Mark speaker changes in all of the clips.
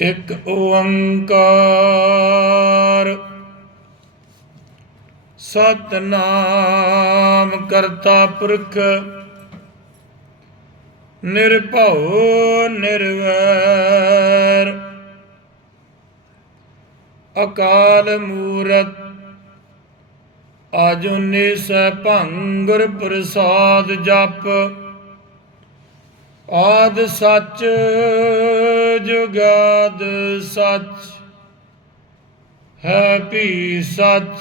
Speaker 1: ਇੱਕ ਓੰਕਾਰ। ਸਤਨਾਮ ਕਰਤਾ ਪੁਰਖ ਨਿਰਭਉ ਨਿਰਵੈਰ। ਅਕਾਲ ਮੂਰਤ ਆਜੁਨੇ ਭੰਗੁਰ ਪ੍ਰਸਾਦ ਜਪ। ਆਦ ਸੱਚ, ਜੁਗਾਦ ਸੱਚ, ਹੈ ਭੀ ਸੱਚ।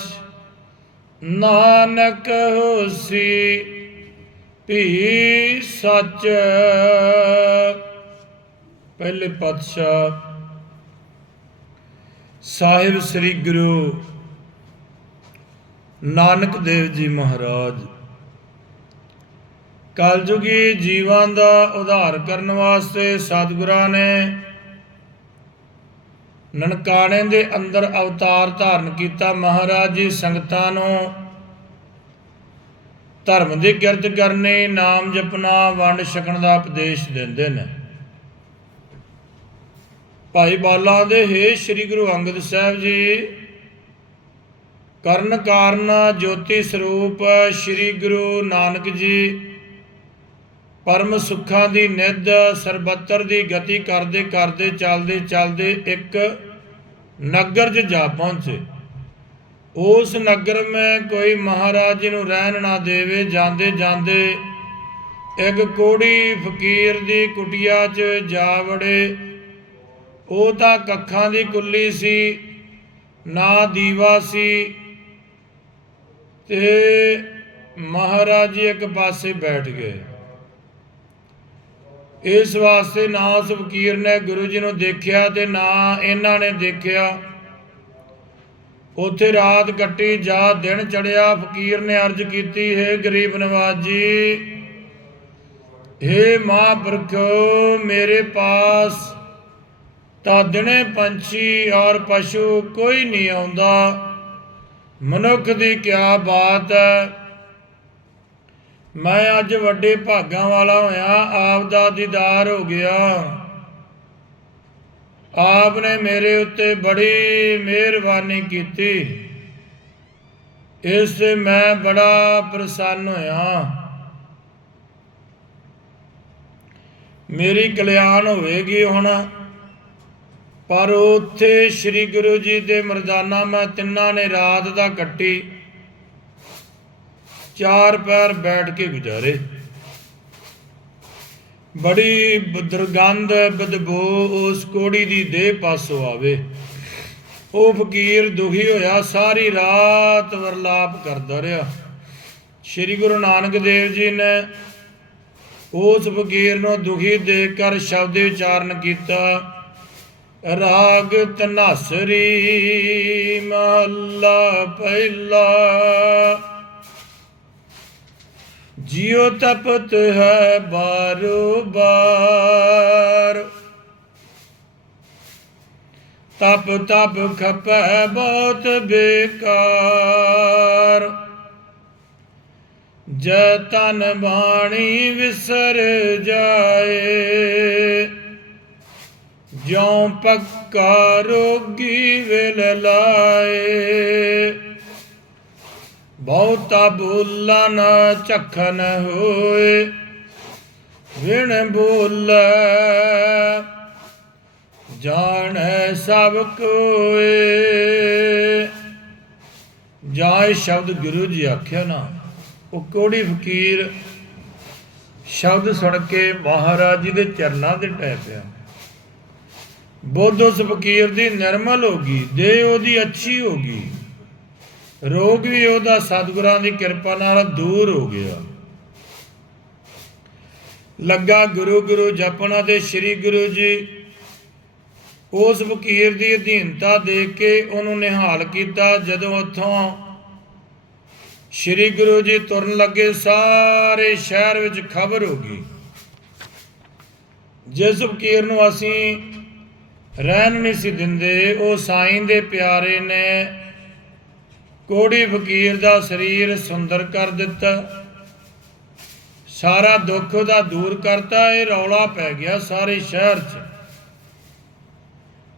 Speaker 1: ਨਾਨਕ ਹੋਸੀ, ਭੀ ਸੱਚ। ਪਹਿਲੇ ਪਾਤਸ਼ਾਹ ਸਾਹਿਬ ਸ੍ਰੀ ਗੁਰੂ ਨਾਨਕ ਦੇਵ ਜੀ ਮਹਾਰਾਜ ਕਲਯੁਗੀ ਜੀਵਾਂ ਦਾ ਉਧਾਰ ਕਰਨ ਵਾਸਤੇ ਸਤਿਗੁਰਾਂ ਨੇ ਨਨਕਾਣੇ ਦੇ ਅੰਦਰ ਅਵਤਾਰ ਧਾਰਨ ਕੀਤਾ। ਮਹਾਰਾਜ ਜੀ ਸੰਗਤਾਂ ਨੂੰ ਧਰਮ ਦੀ ਕਿਰਤ ਕਰਨੀ, ਨਾਮ ਜਪਣਾ, ਵੰਡ ਛਕਣ ਦਾ ਉਪਦੇਸ਼ ਦਿੰਦੇ ਨੇ। ਭਾਈ ਬਾਲਾ ਦੇ, ਹੇ ਸ੍ਰੀ ਗੁਰੂ ਅੰਗਦ ਸਾਹਿਬ ਜੀ, ਕਰਨ ਕਾਰਨ ਜੋਤੀ ਸਰੂਪ ਸ੍ਰੀ ਗੁਰੂ ਨਾਨਕ ਜੀ ਪਰਮ ਸੁੱਖਾਂ ਦੀ ਨਿੱਧ, ਸਰਬੱਤਰ ਦੀ ਗਤੀ ਕਰਦੇ ਕਰਦੇ ਚੱਲਦੇ ਚੱਲਦੇ ਇੱਕ ਨਗਰ 'ਚ ਜਾ ਪਹੁੰਚੇ। ਉਸ ਨਗਰ ਮੈਂ ਕੋਈ ਮਹਾਰਾਜ ਜੀ ਨੂੰ ਰਹਿਣ ਨਾ ਦੇਵੇ, ਜਾਂਦੇ ਜਾਂਦੇ ਇੱਕ ਕੋੜੀ ਫਕੀਰ ਦੀ ਕੁਟਿਆ 'ਚ ਜਾ ਵੜੇ। ਉਹ ਤਾਂ ਕੱਖਾਂ ਦੀ ਕੁੱਲੀ ਸੀ, ਨਾ ਦੀਵਾ ਸੀ ਤੇ ਮਹਾਰਾਜ ਜੀ ਇੱਕ ਪਾਸੇ ਬੈਠ ਗਏ। ਇਸ ਵਾਸਤੇ ਨਾ ਉਸ ਫਕੀਰ ਨੇ ਗੁਰੂ ਜੀ ਨੂੰ ਦੇਖਿਆ ਤੇ ਨਾ ਇਹਨਾਂ ਨੇ ਦੇਖਿਆ। ਉੱਥੇ ਰਾਤ ਕੱਟੀ, ਜਾ ਦਿਨ ਚੜਿਆ ਫਕੀਰ ਨੇ ਅਰਜ਼ ਕੀਤੀ, ਹੈ ਗਰੀਬ ਨਵਾਜ ਜੀ हे ਮਹਾਂਪੁਰਖੋ, ਮੇਰੇ ਪਾਸ ਤਾਂ ਦਿਨੇ ਪੰਛੀ ਔਰ ਪਸ਼ੂ ਕੋਈ ਨਹੀਂ ਆਉਂਦਾ। ਮਨੁੱਖ ਦੀ ਕਿਆ ਬਾਤ ਹੈ? ਮੈਂ ਅੱਜ ਵੱਡੇ ਭਾਗਾਂ ਵਾਲਾ ਹੋਇਆ, ਆਪ ਦਾ ਦੀਦਾਰ ਹੋ ਗਿਆ। ਆਪ ਨੇ ਮੇਰੇ ਉੱਤੇ ਬੜੀ ਮਿਹਰਬਾਨੀ ਕੀਤੀ। ਇਸ ਤੇ ਮੈਂ ਬੜਾ ਪ੍ਰਸੰਨ ਹੋਇਆ। ਮੇਰੀ ਕਲਿਆਣ ਹੋਵੇਗੀ ਹੁਣ, ਪਰ ਉੱਥੇ ਸ੍ਰੀ ਗੁਰੂ ਜੀ ਦੇ ਮਰਦਾਨਾ ਮੈਂ ਤਿੰਨਾਂ ਨੇ ਰਾਤ ਦਾ ਕੱਟੀ। ਚਾਰ ਪੈਰ ਬੈਠ ਕੇ ਗੁਜ਼ਾਰੇ। ਬੜੀ ਦੁਰਗੰਧ ਬਦਬੂ ਉਸ ਕੋੜੀ ਦੀ ਦੇਹ ਪਾਸੋਂ ਆਵੇ। ਉਹ ਫਕੀਰ ਦੁਖੀ ਹੋਇਆ, ਸਾਰੀ ਰਾਤ ਵਰਲਾਪ ਕਰਦਾ ਰਿਹਾ। ਸ੍ਰੀ ਗੁਰੂ ਨਾਨਕ ਦੇਵ ਜੀ ਨੇ ਉਸ ਫਕੀਰ ਨੂੰ ਦੁਖੀ ਦੇਖ ਕਰ ਸ਼ਬਦ ਉਚਾਰਨ ਕੀਤਾ, ਰਾਗ ਤਨਾਸਰੀ ਮਹੱਲਾ ਪਹਿਲਾ। ਜਿਉ ਤਪਤ ਹੈ ਬਾਰੋ ਬਾਰ। ਤਪ ਤਪ ਖਪੈ ਬਹੁਤ ਬੇਕਾਰ। ਜੈ ਤਨ ਬਾਣੀ ਵਿਸਰ ਜਾਏ, ਜਿਉ ਪੱਕਾ ਰੋਗੀ ਵਿਲ ਲਾਏ। ਬਹੁਤਾ ਬੋਲਨ ਝਖਨ ਹੋਏ। ਵਿਣ ਬੋਲੇ ਜਾਣੈ ਸਭ ਕੋਏ। ਜਾਇ ਸ਼ਬਦ ਗੁਰੂ ਜੀ ਆਖਿਆ ਨਾ, ਉਹ ਕੋੜੀ ਫਕੀਰ? ਸ਼ਬਦ ਸੁਣ ਕੇ ਮਹਾਰਾਜ ਜੀ ਦੇ ਚਰਨਾਂ ਦੇ ਟੈ ਪਿਆ। ਬੁੱਧ ਉਸ ਫਕੀਰ ਦੀ ਨਿਰਮਲ ਹੋ ਗਈ, ਦੇਹ ਉਹਦੀ ਅੱਛੀ ਹੋ ਗਈ। ਰੋਗ ਵੀ ਉਹਦਾ ਸਤਿਗੁਰਾਂ ਦੀ ਕਿਰਪਾ ਨਾਲ ਦੂਰ ਹੋ ਗਿਆ। ਲੱਗਾ ਗੁਰੂ ਗੁਰੂ ਜਪਣਾ ਦੇ ਸ੍ਰੀ ਗੁਰੂ ਜੀ ਉਸ ਫਕੀਰ ਦੀ ਅਧੀਨਤਾ ਦੇਖ ਕੇ ਉਹਨੂੰ ਨਿਹਾਲ ਕੀਤਾ। ਜਦੋਂ ਉੱਥੋਂ ਸ੍ਰੀ ਗੁਰੂ ਜੀ ਤੁਰਨ ਲੱਗੇ, ਸਾਰੇ ਸ਼ਹਿਰ ਵਿੱਚ ਖਬਰ ਹੋ ਗਈ। ਜਿਸ ਫਕੀਰ ਨੂੰ ਅਸੀਂ ਰਹਿਣ ਨਹੀਂ ਸੀ ਦਿੰਦੇ, ਉਹ ਸਾਈਂ ਦੇ ਪਿਆਰੇ ਨੇ ਕੋੜੀ ਫਕੀਰ ਦਾ ਸਰੀਰ ਸੁੰਦਰ ਕਰ ਦਿੱਤਾ। ਸਾਰਾ ਦੁੱਖ ਉਹਦਾ ਦੂਰ ਕਰਤਾ, ਇਹ ਰੌਲਾ ਪੈ ਗਿਆ ਸਾਰੇ ਸ਼ਹਿਰ 'ਚ।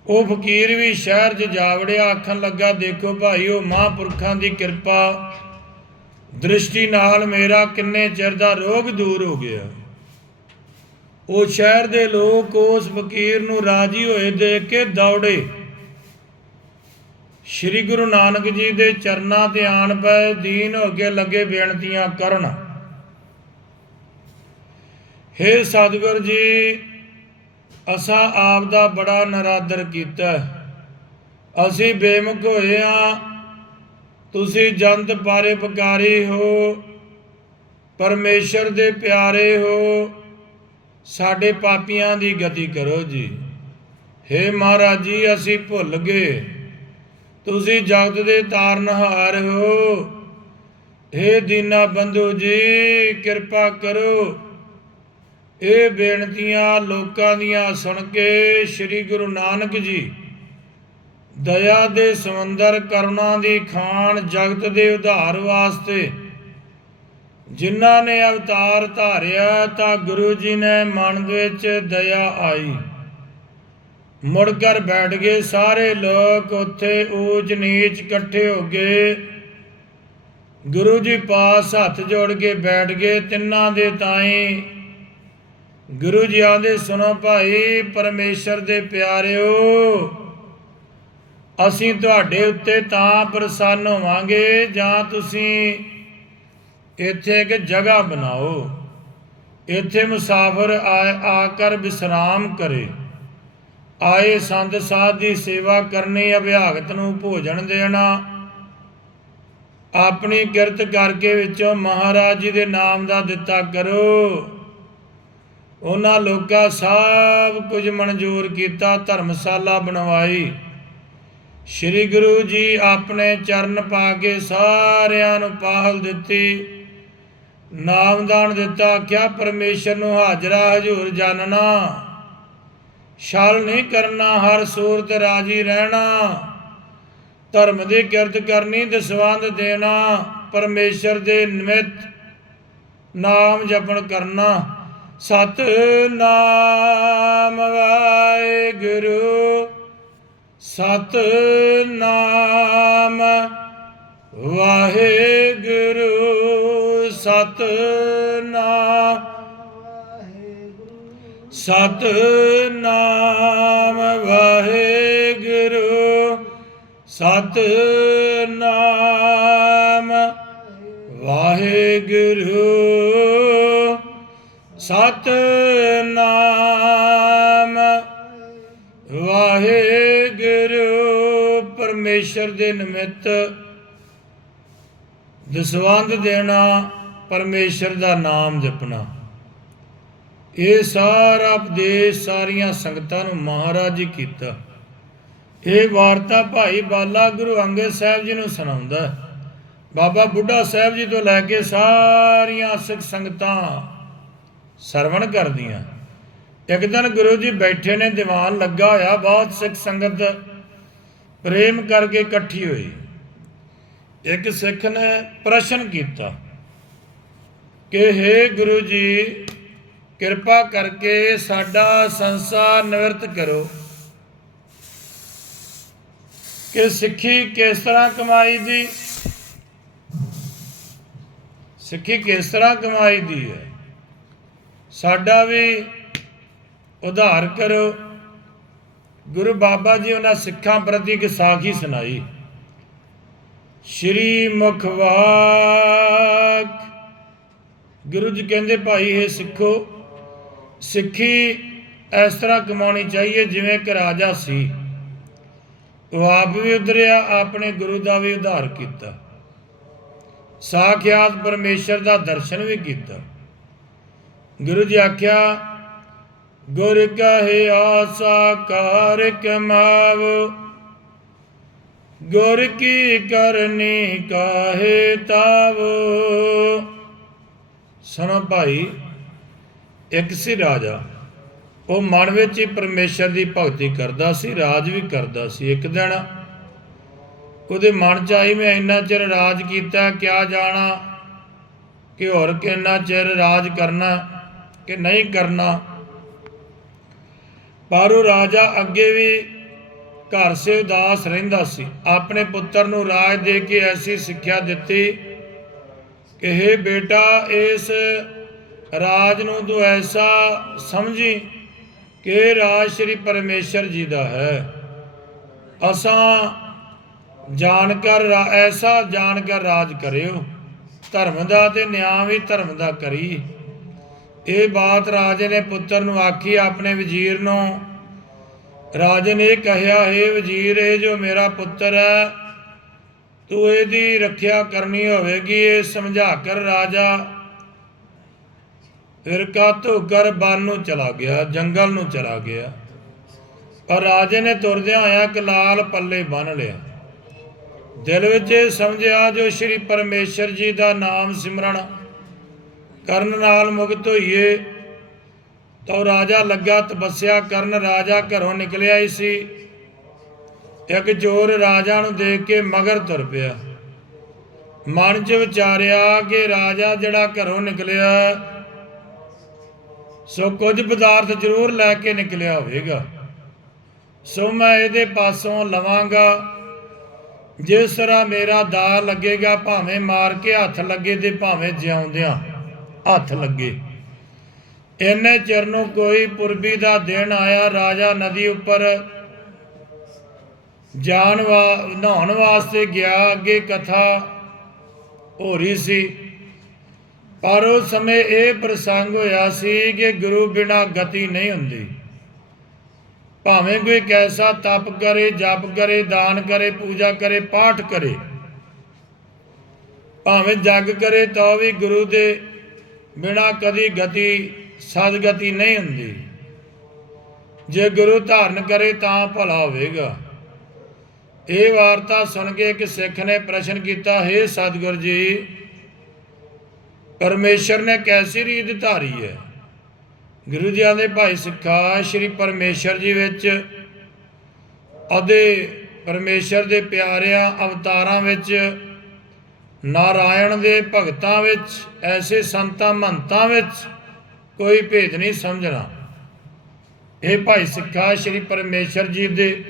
Speaker 1: ਉਹ ਫਕੀਰ ਵੀ ਸ਼ਹਿਰ 'ਚ ਜਾ ਵੜਿਆ ਆਖਣ ਲੱਗਾ, ਦੇਖੋ ਭਾਈ, ਉਹ ਮਹਾਂਪੁਰਖਾਂ ਦੀ ਕਿਰਪਾ, ਦ੍ਰਿਸ਼ਟੀ ਨਾਲ ਮੇਰਾ ਕਿੰਨੇ ਚਿਰ ਦਾ ਰੋਗ ਦੂਰ ਹੋ ਗਿਆ। ਉਹ ਸ਼ਹਿਰ ਦੇ ਲੋਕ ਉਸ ਫਕੀਰ ਨੂੰ ਰਾਜੀ ਹੋਏ, ਦੇਖ ਕੇ ਦੌੜੇ। ਸ੍ਰੀ ਗੁਰੂ ਨਾਨਕ ਜੀ ਦੇ ਚਰਨਾਂ ਤੇ ਆਣ ਪਏ ਦੀਨ ਅੱਗੇ ਲੱਗੇ ਬੇਨਤੀਆਂ ਕਰਨ। ਹੇ ਸਤਿਗੁਰ ਜੀ, ਅਸਾਂ ਆਪ ਦਾ ਬੜਾ ਨਰਾਦਰ ਕੀਤਾ ਅਸੀਂ ਬੇਮੁਖ ਹੋਏ ਆ ਤੁਸੀਂ ਜੰਤ ਪਾਰੇ ਪਕਾਰੀ ਹੋ। ਪਰਮੇਸ਼ਰ ਦੇ ਪਿਆਰੇ ਹੋ। ਸਾਡੇ ਪਾਪੀਆਂ ਦੀ ਗਤੀ ਕਰੋ ਜੀ। ਹੇ ਮਹਾਰਾਜ ਜੀ, ਅਸੀਂ ਭੁੱਲ ਗਏ। ਤੁਸੀਂ ਜਗਤ ਦੇ ਤਾਰਨਹਾਰ ਹੋ। ਹੇ ਦੀਨਾ ਬੰਧੂ ਜੀ, ਕਿਰਪਾ ਕਰੋ। ਇਹ ਬੇਨਤੀਆਂ ਲੋਕਾਂ ਦੀਆਂ ਸੁਣ ਕੇ ਸ੍ਰੀ ਗੁਰੂ ਨਾਨਕ ਜੀ, ਦਇਆ ਦੇ ਸਮੁੰਦਰ ਕਰੁਣਾ ਦੀ ਖਾਨ ਜਗਤ ਦੇ ਉਧਾਰ ਵਾਸਤੇ ਜਿਨ੍ਹਾਂ ਨੇ ਅਵਤਾਰ ਧਾਰਿਆ, ਤਾਂ ਗੁਰੂ ਜੀ ਨੇ ਮਨ ਵਿੱਚ ਦਇਆ ਆਈ। ਮੁੜ ਕਰ ਬੈਠ ਗਏ ਸਾਰੇ ਲੋਕ ਉੱਥੇ ਊਚ ਨੀਚ ਇਕੱਠੇ ਹੋ ਗਏ। ਗੁਰੂ ਜੀ ਪਾਸ ਹੱਥ ਜੋੜ ਕੇ ਬੈਠ ਗਏ ਤਿੰਨਾਂ ਦੇ ਤਾਈ। ਗੁਰੂ ਜੀ ਆਂਦੇ, ਸੁਣੋ ਭਾਈ, ਪਰਮੇਸ਼ਰ ਦੇ ਪਿਆਰਿਓ, ਅਸੀਂ ਤੁਹਾਡੇ ਉੱਤੇ ਤਾਂ ਪ੍ਰਸੰਨ ਹੋਵਾਂਗੇ, ਜਾਂ ਤੁਸੀਂ ਇੱਥੇ ਇੱਕ ਜਗ੍ਹਾ ਬਣਾਓ, ਇੱਥੇ ਮੁਸਾਫਰ ਆ ਆ ਕਰ ਵਿਸਰਾਮ ਕਰੇ। ਆਏ ਸੰਤ ਸਾਧ ਦੀ ਸੇਵਾ ਕਰਨੀ ਅਭਿਆਗਤ ਨੂੰ ਭੋਜਨ ਦੇਣਾ। ਆਪਣੀ ਕਿਰਤ ਕਰਕੇ ਵਿੱਚੋਂ ਮਹਾਰਾਜ ਜੀ ਦੇ ਨਾਮ ਦਾ ਦਿੱਤਾ ਕਰੋ। ਉਹਨਾਂ ਲੋਕਾਂ ਸਭ ਕੁਝ ਮਨਜ਼ੂਰ ਕੀਤਾ, ਧਰਮਸ਼ਾਲਾ ਬਣਵਾਈ। ਸ੍ਰੀ ਗੁਰੂ ਜੀ ਆਪਣੇ ਚਰਨ ਪਾ ਕੇ ਸਾਰਿਆਂ ਨੂੰ ਪਾਹਲ ਦਿੱਤੀ। ਨਾਮਦਾਨ ਦਿੱਤਾ ਕਿਆ ਪਰਮੇਸ਼ਰ ਨੂੰ ਹਾਜ਼ਰਾ ਹਜ਼ੂਰ ਜਾਣਨਾ ਛਲ ਨਹੀਂ ਕਰਨਾ, ਹਰ ਸੂਰਤ ਰਾਜੀ ਰਹਿਣਾ। ਧਰਮ ਦੀ ਕਿਰਤ ਕਰਨੀ ਦਸਵੰਦ ਦੇਣਾ, ਪਰਮੇਸ਼ਰ ਦੇ ਨਿਮਿਤ ਨਾਮ ਜਪਣ ਕਰਨਾ। ਸਤ ਨਾਮ ਵਾਹਿਗੁਰੂ ਸਤ ਨਾਮ ਵਾਹਿਗੁਰੂ ਸਤ ਨਾਮ ਸਤ ਨਾਮ ਵਾਹਿਗੁਰੂ ਸਤ ਨਾਮ ਵਾਹਿਗੁਰੂ ਸਤ ਨਾਮ ਵਾਹਿਗੁਰੂ। ਪਰਮੇਸ਼ਰ ਦੇ ਨਿਮਿਤ ਦਸਵੰਦ ਦੇਣਾ, ਪਰਮੇਸ਼ਰ ਦਾ ਨਾਮ ਜਪਣਾ। ਇਹ ਸਾਰਾ ਉਪਦੇਸ਼ ਸਾਰੀਆਂ ਸੰਗਤਾਂ ਨੂੰ ਮਹਾਰਾਜ ਜੀ ਕੀਤਾ। ਇਹ ਵਾਰਤਾ ਭਾਈ ਬਾਲਾ ਗੁਰੂ ਅੰਗਦ ਸਾਹਿਬ ਜੀ ਨੂੰ ਸੁਣਾਉਂਦਾ ਬਾਬਾ ਬੁੱਢਾ ਸਾਹਿਬ ਜੀ ਤੋਂ ਲੈ ਕੇ ਸਾਰੀਆਂ ਸਿੱਖ ਸੰਗਤਾਂ ਸਰਵਣ ਕਰਦੀਆਂ। ਇੱਕ ਦਿਨ ਗੁਰੂ ਜੀ ਬੈਠੇ ਨੇ, ਦੀਵਾਨ ਲੱਗਾ ਹੋਇਆ, ਬਹੁਤ ਸਿੱਖ ਸੰਗਤ ਪ੍ਰੇਮ ਕਰਕੇ ਇਕੱਠੀ ਹੋਈ। ਇੱਕ ਸਿੱਖ ਨੇ ਪ੍ਰਸ਼ਨ ਕੀਤਾ ਕਿ हे ਗੁਰੂ ਜੀ ਕਿਰਪਾ ਕਰਕੇ ਸਾਡਾ ਸੰਸਾਰ ਨਿਵਰਤ ਕਰੋ। ਕਿ ਸਿੱਖੀ ਕਿਸ ਤਰ੍ਹਾਂ ਕਮਾਈ ਦੀ? ਸਿੱਖੀ ਕਿਸ ਤਰ੍ਹਾਂ ਕਮਾਈ ਦੀ ਹੈ? ਸਾਡਾ ਵੀ ਉਧਾਰ ਕਰੋ। ਗੁਰੂ ਬਾਬਾ ਜੀ ਉਹਨਾਂ ਸਿੱਖਾਂ ਪ੍ਰਤੀ ਇੱਕ ਸਾਖੀ ਸੁਣਾਈ। ਸ਼੍ਰੀ ਮੁਖਵਾਕ। ਗੁਰੂ ਜੀ ਕਹਿੰਦੇ, ਭਾਈ ਇਹ ਸਿੱਖੋ। ਸਿੱਖੀ ਇਸ ਤਰ੍ਹਾਂ ਕਮਾਉਣੀ ਚਾਹੀਏ ਜਿਵੇਂ ਇੱਕ ਰਾਜਾ ਸੀ। ਉਹ ਆਪ ਵੀ ਉਧਰਿਆ, ਆਪਣੇ ਗੁਰੂ ਦਾ ਵੀ ਉਧਾਰ ਕੀਤਾ। ਸਾਖਿਆਤ ਪਰਮੇਸ਼ਰ ਦਾ ਦਰਸ਼ਨ ਵੀ ਕੀਤਾ। ਗੁਰੂ ਜੀ ਆਖਿਆ, ਗੁਰ ਕਹੇ ਆਸਾ ਕਾਰ ਕਮਾਵ, ਗੁਰ ਕੀ ਕਰਨੀ ਕਾਹੇ ਤਾਵ। ਸੁਣੋ ਭਾਈ ਇੱਕ ਸੀ ਰਾਜਾ। ਉਹ ਮਨ ਵਿੱਚ ਹੀ ਪਰਮੇਸ਼ਰ ਦੀ ਭਗਤੀ ਕਰਦਾ ਸੀ, ਰਾਜ ਵੀ ਕਰਦਾ ਸੀ ਇੱਕ ਦਿਨ। ਉਹਦੇ ਮਨ ਚ ਆਈ, ਮੈਂ ਇੰਨਾ ਚਿਰ ਰਾਜ ਕੀਤਾ, ਕਿਆ ਜਾਣਾ? ਕਿ ਹੋਰ ਕਿੰਨਾ ਚਿਰ ਰਾਜ ਕਰਨਾ, ਕਿ ਨਹੀਂ ਕਰਨਾ? ਪਰ ਉਹ ਰਾਜਾ ਅੱਗੇ ਵੀ ਘਰ ਸੇ ਉਦਾਸ ਰਹਿੰਦਾ ਸੀ। ਆਪਣੇ ਪੁੱਤਰ ਨੂੰ ਰਾਜ ਦੇ ਕੇ ਐਸੀ ਸਿੱਖਿਆ ਦਿੱਤੀ ਕਿ हे ਬੇਟਾ, ਇਸ ਰਾਜ ਨੂੰ ਤੂੰ ਐਸਾ ਸਮਝੀ ਕਿ ਰਾਜ ਸ਼੍ਰੀ ਪਰਮੇਸ਼ਰ ਜੀ ਦਾ ਹੈ। ਅਸਾਂ ਜਾਣਕਰ ਰਾ- ਐਸਾ ਜਾਣਕਰ ਰਾਜ ਕਰਿਓ। ਧਰਮ ਦਾ ਤੇ ਨਿਆਂ ਵੀ ਧਰਮ ਦਾ ਕਰੀ। ਇਹ ਬਾਤ ਰਾਜੇ ਨੇ ਪੁੱਤਰ ਨੂੰ ਆਖੀ, ਆਪਣੇ ਵਜ਼ੀਰ ਨੂੰ, ਰਾਜੇ ਨੇ ਕਹਿਆ ਹੈ ਵਜ਼ੀਰ, ਇਹ ਜੋ ਮੇਰਾ ਪੁੱਤਰ ਹੈ, ਤੂੰ ਇਹਦੀ ਰੱਖਿਆ ਕਰਨੀ ਹੋਵੇਗੀ। ਇਹ ਸਮਝਾ ਕਰ ਰਾਜਾ ਫਿਰ ਕਾ ਧੋਕਰ ਬਨ ਨੂੰ ਚਲਾ ਗਿਆ, ਜੰਗਲ ਨੂੰ ਚਲਾ ਗਿਆ। ਪਰ ਰਾਜੇ ਨੇ ਤੁਰਦਿਆਂ ਹੋਇਆ ਇੱਕ ਲਾਲ ਪੱਲੇ ਬੰਨ ਲਿਆ। ਦਿਲ ਵਿੱਚ ਇਹ ਸਮਝਿਆ ਜੋ ਸ਼੍ਰੀ ਪਰਮੇਸ਼ਰ ਜੀ ਦਾ ਨਾਮ ਸਿਮਰਨ ਕਰਨ ਨਾਲ ਮੁਕਤ ਹੋਈਏ, ਤਾਂ ਉਹ ਰਾਜਾ ਲੱਗਾ ਤਪੱਸਿਆ ਕਰਨ, ਰਾਜਾ ਘਰੋਂ ਨਿਕਲਿਆ ਹੀ ਸੀ। ਇੱਕ ਚੋਰ ਰਾਜਾ ਨੂੰ ਦੇਖ ਕੇ ਮਗਰ ਤੁਰ ਪਿਆ। ਮਨ 'ਚ ਵਿਚਾਰਿਆ ਕਿ ਰਾਜਾ ਜਿਹੜਾ ਘਰੋਂ ਨਿਕਲਿਆ ਸੋ ਕੁਝ ਪਦਾਰਥ ਜ਼ਰੂਰ ਲੈ ਕੇ ਨਿਕਲਿਆ ਹੋਵੇਗਾ। ਸੋ ਮੈਂ ਇਹਦੇ ਪਾਸੋਂ ਲਵਾਂਗਾ। ਜਿਸ ਤਰ੍ਹਾਂ ਮੇਰਾ ਦਾ ਲੱਗੇਗਾ, ਭਾਵੇਂ ਮਾਰ ਕੇ ਹੱਥ ਲੱਗੇ ਤੇ ਭਾਵੇਂ ਜਿਉਂਦਿਆਂ ਹੱਥ ਲੱਗੇ। ਇੰਨੇ ਚਿਰ ਨੂੰ ਕੋਈ ਪੁਰਬੀ ਦਾ ਦਿਨ ਆਇਆ, ਰਾਜਾ ਨਦੀ ਉੱਪਰ ਜਾਣ ਵਾ, ਨਹਾਉਣ ਵਾਸਤੇ ਗਿਆ। ਅੱਗੇ ਕਥਾ ਹੋ ਰਹੀ ਸੀ। ਪਰ ਉਸ ਸਮੇਂ ਇਹ ਪ੍ਰਸੰਗ ਹੋਇਆ ਸੀ ਕਿ ਗੁਰੂ ਬਿਨਾ ਗਤੀ ਨਹੀਂ ਹੁੰਦੀ। ਭਾਵੇਂ ਕੋਈ ਕੈਸਾ ਤਪ ਕਰੇ, ਜਪ ਕਰੇ, ਦਾਨ ਕਰੇ, ਪੂਜਾ ਕਰੇ, ਪਾਠ ਕਰੇ, ਭਾਵੇਂ ਜਗ ਕਰੇ, ਤਾਂ ਵੀ ਗੁਰੂ ਦੇ ਬਿਨਾ ਕਦੀ ਗਤੀ ਸਦਗਤੀ ਨਹੀਂ ਹੁੰਦੀ। ਜੇ ਗੁਰੂ ਧਾਰਨ ਕਰੇ ਤਾਂ ਭਲਾ ਹੋਵੇਗਾ। ਇਹ ਵਾਰਤਾ ਸੁਣ ਕੇ ਇੱਕ ਸਿੱਖ ਨੇ ਪ੍ਰਸ਼ਨ ਕੀਤਾ, ਹੈ ਸਤਿਗੁਰ ਜੀ ਪਰਮੇਸ਼ਰ ਨੇ ਕੈਸੀ ਰੀਤ ਧਾਰੀ ਹੈ? ਗੁਰੂ ਜੀ ਦੇ ਭਾਈ ਸਿੱਖਾ, ਸ਼੍ਰੀ ਪਰਮੇਸ਼ਰ ਜੀ ਵਿੱਚ ਅਦੇ ਪਰਮੇਸ਼ਰ ਦੇ ਪਿਆਰਿਆਂ ਅਵਤਾਰਾਂ ਵਿੱਚ, ਨਾਰਾਇਣ ਦੇ ਭਗਤਾਂ ਵਿੱਚ, ਐਸੇ ਸੰਤਾਂ ਮਹੰਤਾਂ ਵਿੱਚ ਕੋਈ ਭੇਦ ਨਹੀਂ ਸਮਝਣਾ। ਇਹ ਭਾਈ ਸਿੱਖਾ, ਸ਼੍ਰੀ ਪਰਮੇਸ਼ਰ ਜੀ ਦੇ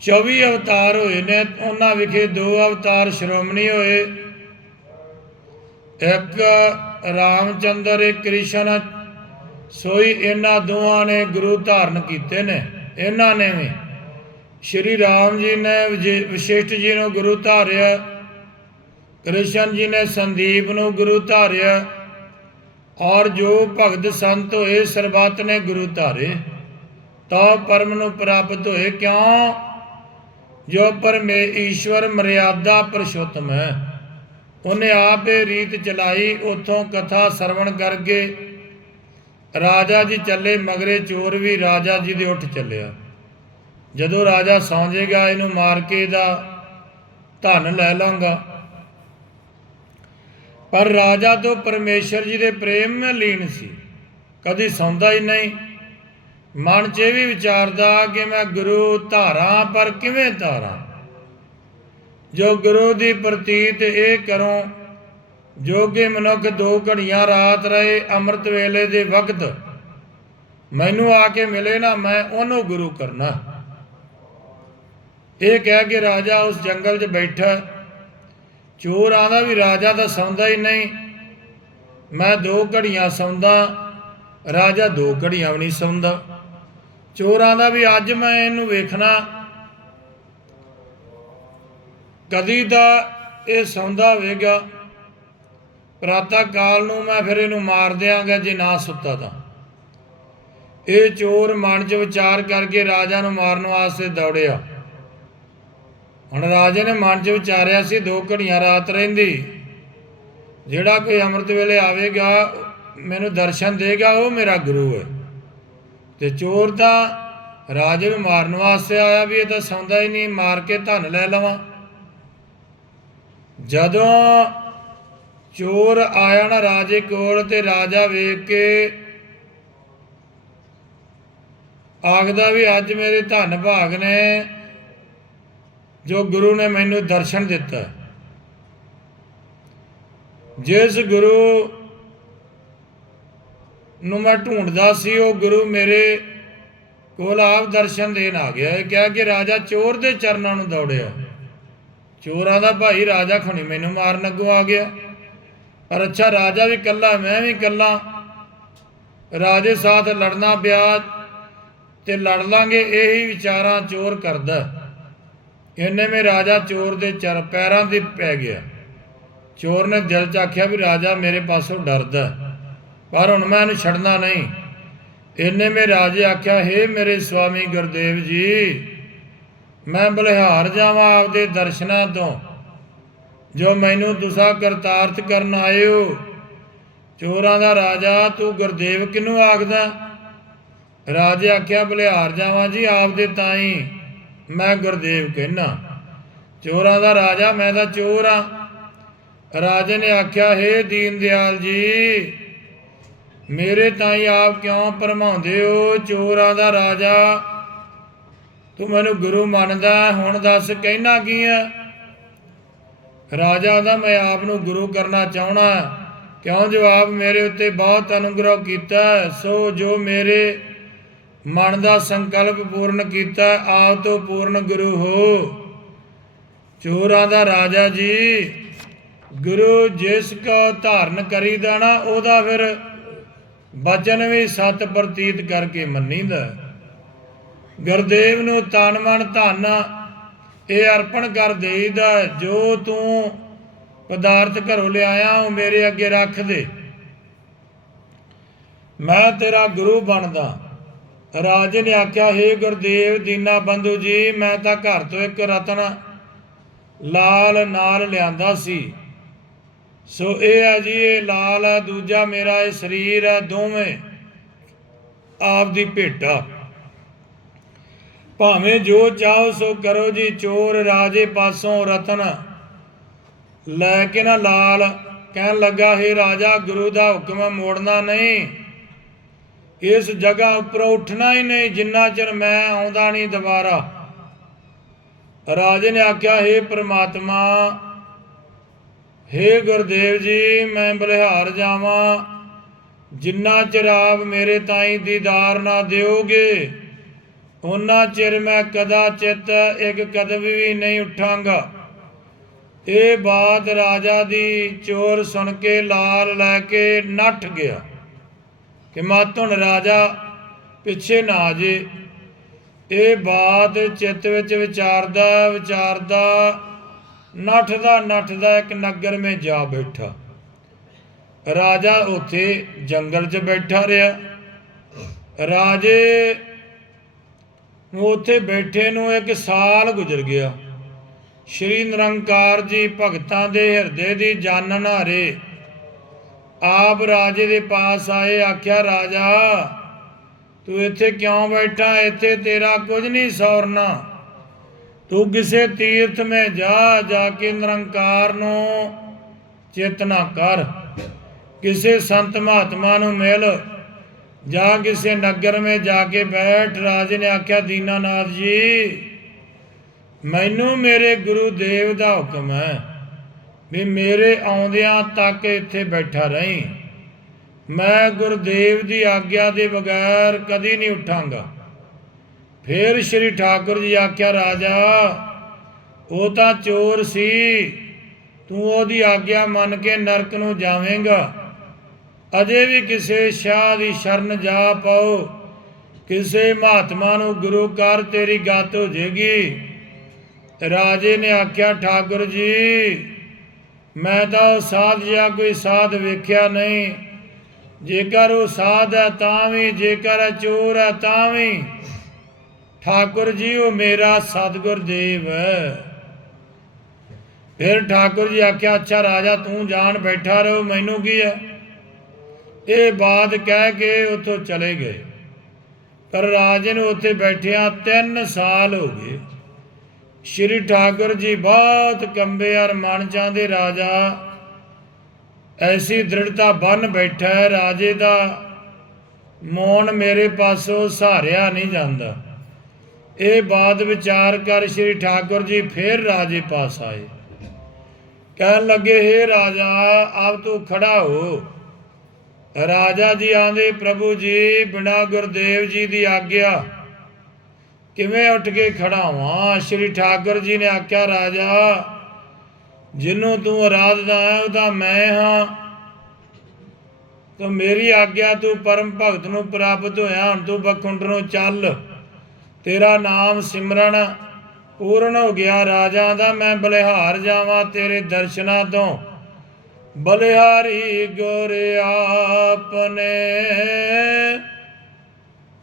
Speaker 1: 24 ਅਵਤਾਰ ਹੋਏ ਨੇ। ਉਹਨਾਂ ਵਿਖੇ ਦੋ ਅਵਤਾਰ ਸ਼੍ਰੋਮਣੀ ਹੋਏ। ਇੱਕ ਰਾਮਚੰਦਰ ਕ੍ਰਿਸ਼ਨ ਸੋਈ ਇਹਨਾਂ ਦੋਵਾਂ ਨੇ ਗੁਰੂ ਧਾਰਨ ਕੀਤੇ ਨੇ। ਇਹਨਾਂ ਨੇ ਵੀ ਸ਼੍ਰੀ ਰਾਮ ਜੀ ਨੇ ਵਿਜੇ- ਜੀ ਨੂੰ ਗੁਰੂ ਧਾਰਿਆ, ਕ੍ਰਿਸ਼ਨ ਜੀ ਨੇ ਸੰਦੀਪ ਨੂੰ ਗੁਰੂ ਧਾਰਿਆ ਔਰ ਜੋ ਭਗਤ ਸੰਤ ਹੋਏ ਸਰਬੱਤ ਨੇ ਗੁਰੂ ਧਾਰੇ। ਤਾਂ ਪਰਮ ਨੂੰ ਪ੍ਰਾਪਤ ਹੋਏ ਕਿਉਂ? ਜੋ ਪਰਮੇ ਈਸ਼ਵਰ ਮਰਿਆਦਾ ਪੁਰਸ਼ੋਤਮ ਹੈ। ਉਹਨੇ ਆਪ ਇਹ ਰੀਤ ਚਲਾਈ, ਉਥੋਂ ਕਥਾ ਸਰਵਣ ਕਰਕੇ ਰਾਜਾ ਜੀ ਚੱਲੇ, ਮਗਰੇ ਚੋਰ ਵੀ ਰਾਜਾ ਜੀ ਦੇ ਉੱਠ ਚੱਲਿਆ। ਜਦੋਂ ਰਾਜਾ ਸੌਂ ਜਾਏਗਾ ਇਹਨੂੰ ਮਾਰ ਕੇ ਇਹਦਾ ਧਨ ਲੈ ਲਾਂਗਾ। ਪਰ ਰਾਜਾ ਤੋਂ ਪਰਮੇਸ਼ਰ ਜੀ ਦੇ ਪ੍ਰੇਮ ਵਿੱਚ ਲੀਨ ਸੀ। ਕਦੀ ਸੌਂਦਾ ਹੀ ਨਹੀਂ। ਮਨ 'ਚ ਇਹ ਵੀ ਵਿਚਾਰਦਾ ਕਿ ਮੈਂ ਗੁਰੂ ਧਾਰਾਂ, ਪਰ ਕਿਵੇਂ ਧਾਰਾਂ? ਜੋ ਗੁਰੂ ਦੀ ਪ੍ਰਤੀਤ ਇਹ ਕਰੋ ਜੋ ਕਿ ਮਨੁੱਖ ਦੋ ਘੜੀਆਂ ਰਾਤ ਰਹੇ ਅੰਮ੍ਰਿਤ ਵੇਲੇ ਦੇ ਵਕਤ, ਮੈਨੂੰ ਆ ਕੇ ਮਿਲੇ ਨਾ ਮੈਂ ਉਹਨੂੰ ਗੁਰੂ ਕਰਨਾ। ਇਹ ਕਹਿ ਕੇ ਰਾਜਾ ਉਸ ਜੰਗਲ 'ਚ ਬੈਠਾ। ਚੋਰ ਆਂਦਾ ਵੀ ਰਾਜਾ ਤਾਂ ਸੌਂਦਾ ਹੀ ਨਹੀਂ। ਮੈਂ ਦੋ ਘੜੀਆਂ ਸੌਂਦਾ, ਰਾਜਾ ਦੋ ਘੜੀਆਂ ਵੀ ਨਹੀਂ ਸੌਂਦਾ। ਚੋਰਾਂ ਦਾ ਵੀ ਅੱਜ ਮੈਂ ਇਹਨੂੰ ਵੇਖਣਾ ਕਦੀ ਤਾਂ ਇਹ ਸੌਂਦਾ ਹੋਵੇਗਾ ਪ੍ਰਾਤਾ ਕਾਲ ਨੂੰ ਮੈਂ ਫਿਰ ਇਹਨੂੰ ਮਾਰ ਦਿਆਂਗਾ ਜੇ ਨਾ ਸੁੱਤਾ ਤਾਂ। ਇਹ ਚੋਰ ਮਨ 'ਚ ਵਿਚਾਰ ਕਰਕੇ ਰਾਜਾ ਨੂੰ ਮਾਰਨ ਵਾਸਤੇ ਦੌੜਿਆ। ਹੁਣ ਰਾਜੇ ਨੇ ਮਨ 'ਚ ਵਿਚਾਰਿਆ ਸੀ, ਦੋ ਘੜੀਆਂ ਰਾਤ ਰਹਿੰਦੀ। ਜਿਹੜਾ ਕੋਈ ਅੰਮ੍ਰਿਤ ਵੇਲੇ ਆਵੇਗਾ, ਮੈਨੂੰ ਦਰਸ਼ਨ ਦੇਗਾ, ਉਹ ਮੇਰਾ ਗੁਰੂ ਹੈ। ਤੇ ਚੋਰ ਤਾਂ ਰਾਜੇ ਨੂੰ ਮਾਰਨ ਵਾਸਤੇ ਆਇਆ ਵੀ ਇਹ ਤਾਂ ਸੌਂਦਾ ਹੀ ਨਹੀਂ, ਮਾਰ ਕੇ ਧਨ ਲੈ ਲਵਾਂ। ਜਦੋਂ ਚੋਰ ਆਇਆ ਨਾ ਰਾਜੇ ਕੋਲ ਤੇ ਰਾਜਾ ਵੇਖ ਕੇ ਆਖਦਾ ਵੀ ਅੱਜ ਮੇਰੇ ਧਨ ਭਾਗ ਨੇ, ਜੋ ਗੁਰੂ ਨੇ ਮੈਨੂੰ ਦਰਸ਼ਨ ਦਿੱਤਾ। ਜਿਸ ਗੁਰੂ ਨੂੰ ਮੈਂ ਢੂੰਡਦਾ ਸੀ, ਉਹ ਗੁਰੂ ਮੇਰੇ ਕੋਲ ਆਪ ਦਰਸ਼ਨ ਦੇਣ ਆ ਗਿਆ। ਇਹ ਕਿਹਾ ਕਿ ਰਾਜਾ ਚੋਰ ਦੇ ਚਰਨਾਂ ਨੂੰ ਦੌੜਿਆ। ਚੋਰਾਂ ਦਾ ਭਾਈ ਰਾਜਾ ਖਣੀ ਮੈਨੂੰ ਮਾਰਨ ਅੱਗੋਂ ਆ ਗਿਆ। ਪਰ ਅੱਛਾ ਰਾਜਾ ਵੀ ਕੱਲਾ ਮੈਂ ਵੀ ਕੱਲਾ ਰਾਜੇ ਸਾਥ ਲੜਨਾ ਪਿਆ ਤੇ ਲੜ ਲਾਂਗੇ, ਇਹੀ ਵਿਚਾਰਾਂ ਚੋਰ ਕਰਦਾ। ਇਹਨੇ ਮੇ ਰਾਜਾ ਚੋਰ ਦੇ ਚਰ ਪੈਰਾਂ ਦੇ ਪੈ ਗਿਆ। ਚੋਰ ਨੇ ਦਿਲ ਚ ਆਖਿਆ ਵੀ ਰਾਜਾ ਮੇਰੇ ਪਾਸੋਂ ਡਰਦਾ। ਪਰ ਹੁਣ ਮੈਂ ਇਹਨੂੰ ਛੱਡਣਾ ਨਹੀਂ। ਇਹਨੇ ਮੇ ਰਾਜੇ ਆਖਿਆ, ਹੇ ਮੇਰੇ ਸੁਆਮੀ ਗੁਰਦੇਵ ਜੀ ਮੈਂ ਬਲਿਹਾਰ ਜਾਵਾਂ ਆਪਦੇ ਦਰਸ਼ਨਾਂ ਤੋਂ। ਜੋ ਮੈਨੂੰ ਤੁਸੀਂ ਕਰਤਾਰਥ ਕਰਨ ਆਏ ਹੋ ਚੋਰਾਂ ਦਾ ਰਾਜਾ ਤੂੰ ਗੁਰਦੇਵ ਕਿਨੂੰ ਆਖਦਾ? ਰਾਜੇ ਆਖਿਆ, ਬਲਿਹਾਰ ਜਾਵਾਂ ਜੀ ਆਪਦੇ ਤਾਈ, ਮੈਂ ਗੁਰਦੇਵ ਕਹਿਣਾ ਚੋਰਾਂ ਦਾ ਰਾਜਾ, ਮੈਂ ਤਾਂ ਚੋਰ ਆ। ਰਾਜੇ ਨੇ ਆਖਿਆ, ਹੇ ਦੀਨ ਦਿਆਲ ਜੀ, ਮੇਰੇ ਤਾਈ ਆਪ ਕਿਉਂ ਪਰਮਾਉਂਦੇ ਹੋ? ਚੋਰਾਂ ਦਾ ਰਾਜਾ ਤੂੰ ਮੈਨੂੰ ਗੁਰੂ ਮੰਨਦਾ ਹੁਣ ਦੱਸ ਕਹਿਣਾ ਕੀ ਆ ਰਾਜਾ ਦਾ ਮੈਂ ਆਪ ਨੂੰ ਗੁਰੂ ਕਰਨਾ ਚਾਹਣਾ ਕਿਉਂ ਜਵਾਬ? ਮੇਰੇ ਉੱਤੇ ਬਹੁਤ ਅਨੁਗ੍ਰਹ ਕੀਤਾ ਸੋ ਜੋ ਮੇਰੇ ਮਨ ਦਾ ਸੰਕਲਪ ਪੂਰਨ ਕੀਤਾ ਆਪ ਤੋਂ ਪੂਰਨ ਗੁਰੂ ਹੋ। ਚੋਰਾਂ ਦਾ ਰਾਜਾ ਜੀ, ਗੁਰੂ ਜਿਸ ਕੋ ਧਾਰਨ ਕਰੀਦਾ ਨਾ, ਉਹਦਾ ਫਿਰ ਬਚਨ ਵੀ ਸਤ ਪ੍ਰਤੀਤ ਕਰਕੇ ਮੰਨੀਦਾ ਗੁਰਦੇਵ ਨੂੰ ਤਨ ਮਨ ਧਨ, ਇਹ ਅਰਪਣ ਕਰ ਦੇਈਦਾ ਜੋ ਤੂੰ ਪਦਾਰਥ ਘਰੋਂ ਲਿਆਇਆ, ਉਹ ਮੇਰੇ ਅੱਗੇ ਰੱਖ ਦੇ। ਮੈਂ ਤੇਰਾ ਗੁਰੂ ਬਣਦਾ। ਰਾਜੇ ਨੇ ਆਖਿਆ, ਹੇ ਗੁਰਦੇਵ, ਦੀਨਾ ਬੰਧੂ ਜੀ, ਮੈਂ ਤਾਂ ਘਰ ਤੋਂ ਇੱਕ ਰਤਨ ਲਾਲ ਨਾਲ ਲਿਆਂਦਾ ਸੀ। ਸੋ ਇਹ ਹੈ ਜੀ, ਇਹ ਲਾਲ ਹੈ, ਦੂਜਾ ਮੇਰਾ ਇਹ ਸਰੀਰ ਹੈ, ਦੋਵੇਂ ਆਪ ਦੀ ਭੇਟਾ। ਭਾਵੇਂ ਜੋ ਚਾਹੋ ਸੋ ਕਰੋ ਜੀ, ਚੋਰ ਰਾਜੇ ਪਾਸੋਂ ਰਤਨ। ਲੈ ਕੇ ਨਾ ਲਾਲ, ਕਹਿਣ ਲੱਗਾ, ਹੈ ਰਾਜਾ, ਗੁਰੂ ਦਾ ਹੁਕਮ ਮੋੜਨਾ ਨਹੀਂ। ਇਸ ਜਗ੍ਹਾ ਉੱਪਰ ਉੱਠਣਾ ਹੀ ਨਹੀਂ, ਜਿੰਨਾ ਚਿਰ ਮੈਂ ਆਉਂਦਾ ਨਹੀਂ ਦੁਬਾਰਾ। ਰਾਜੇ ਨੇ ਆਖਿਆ, ਹੈ ਪ੍ਰਮਾਤਮਾ, ਹੇ ਗੁਰਦੇਵ ਜੀ, ਮੈਂ ਬਲਿਹਾਰ ਜਾਵਾਂ। ਜਿੰਨਾ ਚਿਰ ਆਪ ਮੇਰੇ ਤਾਈਂ ਦੀਦਾਰ ਨਾ ਦਿਓਗੇ ਉਹਨਾਂ ਚਿਰ ਮੈਂ ਕਦਾ ਚਿਤ ਇੱਕ ਕਦਮ ਵੀ ਨਹੀਂ ਉਠਾਂਗਾ। ਇਹ ਬਾਤ ਰਾਜਾ ਦੀ ਚੋਰ ਸੁਣ ਕੇ ਲਾਲ ਲੈ ਕੇ ਨੱਠ ਗਿਆ। ਕਿ ਮਾਤੁਣ ਰਾਜਾ, ਪਿੱਛੇ ਨਾ ਆ ਜੇ। ਇਹ ਬਾਤ ਚਿੱਤ ਵਿੱਚ ਵਿਚਾਰਦਾ ਵਿਚਾਰਦਾ, ਨੱਠਦਾ ਨੱਠਦਾ ਇੱਕ ਨਗਰ ਮੇ ਜਾ ਬੈਠਾ। ਰਾਜਾ ਉੱਥੇ ਜੰਗਲ 'ਚ ਬੈਠਾ ਰਿਹਾ। ਰਾਜੇ ਉੱਥੇ ਬੈਠੇ ਨੂੰ ਇੱਕ ਸਾਲ ਗੁਜ਼ਰ ਗਿਆ। ਸ਼੍ਰੀ ਨਿਰੰਕਾਰ ਜੀ ਭਗਤਾਂ ਦੇ ਹਿਰਦੇ ਦੀ ਜਾਣਨ ਹਾਰੇ ਆਪ ਰਾਜੇ ਦੇ ਪਾਸ ਆਏ, ਆਖਿਆ, ਰਾਜਾ, ਤੂੰ ਇੱਥੇ ਕਿਉਂ ਬੈਠਾ? ਇੱਥੇ ਤੇਰਾ ਕੁਝ ਨਹੀਂ ਸੌਰਨਾ। ਤੂੰ ਕਿਸੇ ਤੀਰਥ ਮੇ ਜਾ ਜਾ ਕੇ ਨਿਰੰਕਾਰ ਨੂੰ ਚੇਤਨਾ ਕਰ। ਕਿਸੇ ਸੰਤ ਮਹਾਤਮਾ ਨੂੰ ਮਿਲ। ਜਾਂ ਕਿਸੇ ਨਗਰ ਮੇ ਜਾ ਕੇ ਬੈਠ, ਰਾਜੇ ਨੇ ਆਖਿਆ ਦੀਨਾਨਾਥ ਜੀ, ਮੈਨੂੰ ਮੇਰੇ ਗੁਰੂ ਦੇਵ ਦਾ ਹੁਕਮ ਹੈ ਵੀ ਮੇਰੇ ਆਉਂਦਿਆਂ ਤੱਕ ਇੱਥੇ ਬੈਠਾ ਰਹੀਂ। ਮੈਂ ਗੁਰਦੇਵ ਦੀ ਆਗਿਆ ਦੇ ਬਗੈਰ ਕਦੀ ਨਹੀਂ ਉਠਾਂਗਾ। ਫਿਰ ਸ਼੍ਰੀ ਠਾਕੁਰ ਜੀ ਆਖਿਆ, ਰਾਜਾ, ਉਹ ਤਾਂ ਚੋਰ ਸੀ, ਤੂੰ ਉਹਦੀ ਆਗਿਆ ਮੰਨ ਕੇ ਨਰਕ ਨੂੰ ਜਾਵੇਂਗਾ। ਅਜੇ ਵੀ ਕਿਸੇ ਸ਼ਾਹ ਦੀ ਸ਼ਰਨ ਜਾ ਪਾਓ। ਕਿਸੇ ਮਹਾਤਮਾ ਨੂੰ ਗੁਰੂ ਕਰ ਤੇਰੀ ਗੱਤ ਹੋ ਜੇਗੀ। ਰਾਜੇ ਨੇ ਆਖਿਆ, ਠਾਕੁਰ ਜੀ, ਮੈਂ ਤਾਂ ਉਹ ਸਾਧ ਜਿਹਾ ਕੋਈ ਸਾਧ ਵੇਖਿਆ ਨਹੀਂ। ਜੇਕਰ ਉਹ ਸਾਧ ਹੈ ਤਾਂ ਵੀ, ਜੇਕਰ ਚੋਰ ਹੈ ਤਾਂ ਵੀ। ਠਾਕੁਰ ਜੀ, ਉਹ ਮੇਰਾ ਸਤਿਗੁਰ ਦੇਵ ਹੈ। ਫਿਰ ਠਾਕੁਰ ਜੀ ਆਖਿਆ, ਅੱਛਾ ਰਾਜਾ, ਤੂੰ ਜਾਣ ਬੈਠਾ ਰਹੋ, ਮੈਨੂੰ ਕੀ ਹੈ? ਇਹ ਬਾਤ ਕਹਿ ਕੇ ਉੱਥੋਂ ਚਲੇ ਗਏ। ਪਰ ਰਾਜੇ ਨੂੰ ਉੱਥੇ ਬੈਠਿਆਂ 3 ਸਾਲ ਹੋ ਗਏ। ਸ਼੍ਰੀ ਠਾਕੁਰ ਜੀ ਬਹੁਤ ਕੰਬੇ ਅਰ ਮਨ ਚਾਹੁੰਦੇ ਰਾਜਾ। ਐਸੀ ਦ੍ਰਿੜਤਾ ਬਨ ਬੈਠਾ ਰਾਜੇ ਦਾ ਮੌਨ ਮੇਰੇ ਪਾਸੋਂ ਸਹਾਰਿਆ ਨਹੀਂ ਜਾਂਦਾ। ਇਹ ਬਾਤ ਵਿਚਾਰ ਕਰ ਸ਼੍ਰੀ ਠਾਕੁਰ ਜੀ ਫਿਰ ਰਾਜੇ ਪਾਸ ਆਏ। ਕਹਿਣ ਲੱਗੇ हे ਰਾਜਾ, ਆਪ ਤੂੰ ਖੜਾ ਹੋ। ਰਾਜਾ ਜੀ ਆਂਦੇ, ਪ੍ਰਭੂ ਜੀ, ਬਿਨਾ ਗੁਰਦੇਵ ਜੀ ਦੀ ਆਗਿਆ ਕਿਵੇਂ ਉੱਠ ਕੇ ਖੜਾ ਹਾਂ ਸ਼੍ਰੀ ਠਾਕੁਰ ਜੀ ਨੇ ਆਖਿਆ, ਰਾਜਾ ਜਿਹਨੂੰ ਤੂੰ ਅਰਾਧਦਾ ਹੈ, ਉਹਦਾ ਮੈਂ ਹਾਂ। ਤੋ ਮੇਰੀ ਆਗਿਆ ਤੂੰ ਪਰਮ ਭਗਤ ਨੂੰ ਪ੍ਰਾਪਤ ਹੋਇਆ, ਹੁਣ ਤੂੰ ਬਖੁੰਡ ਨੂੰ ਚੱਲ। ਤੇਰਾ ਨਾਮ ਸਿਮਰਨ ਪੂਰਨ ਹੋ ਗਿਆ। ਰਾਜਾ ਦਾ ਮੈਂ ਬਲਿਹਾਰ ਜਾਵਾਂ ਤੇਰੇ ਦਰਸ਼ਨਾਂ ਤੋਂ। ਬਲਿਹਾਰੀ ਗੁਰ ਆਪਨੇ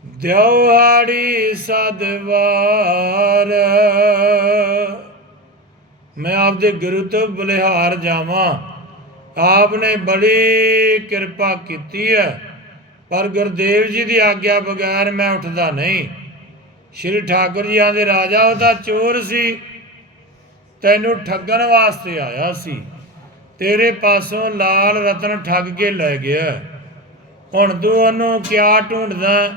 Speaker 1: ਦਿਉਹਾੜੀ ਸਦਵਾਰ। ਮੈਂ ਆਪਦੇ ਗੁਰੂ ਤੋਂ ਬਲਿਹਾਰ ਜਾਵਾਂ। ਆਪ ਨੇ ਬੜੀ ਕਿਰਪਾ ਕੀਤੀ ਹੈ। ਪਰ ਗੁਰਦੇਵ ਜੀ ਦੀ ਆਗਿਆ ਬਗੈਰ ਮੈਂ ਉੱਠਦਾ ਨਹੀਂ। ਸ਼੍ਰੀ ਠਾਕੁਰ ਜੀ ਆਂਦੇ ਰਾਜਾ ਉਹ ਚੋਰ ਸੀ। ਤੈਨੂੰ ਠੱਗਣ ਵਾਸਤੇ ਆਇਆ ਸੀ। ਤੇਰੇ ਪਾਸੋਂ ਲਾਲ ਰਤਨ ਠੱਗ ਕੇ ਲੈ ਗਿਆ। ਹੁਣ ਤੂੰ ਉਹਨੂੰ ਕਿਆ ਢੂੰਡਦਾ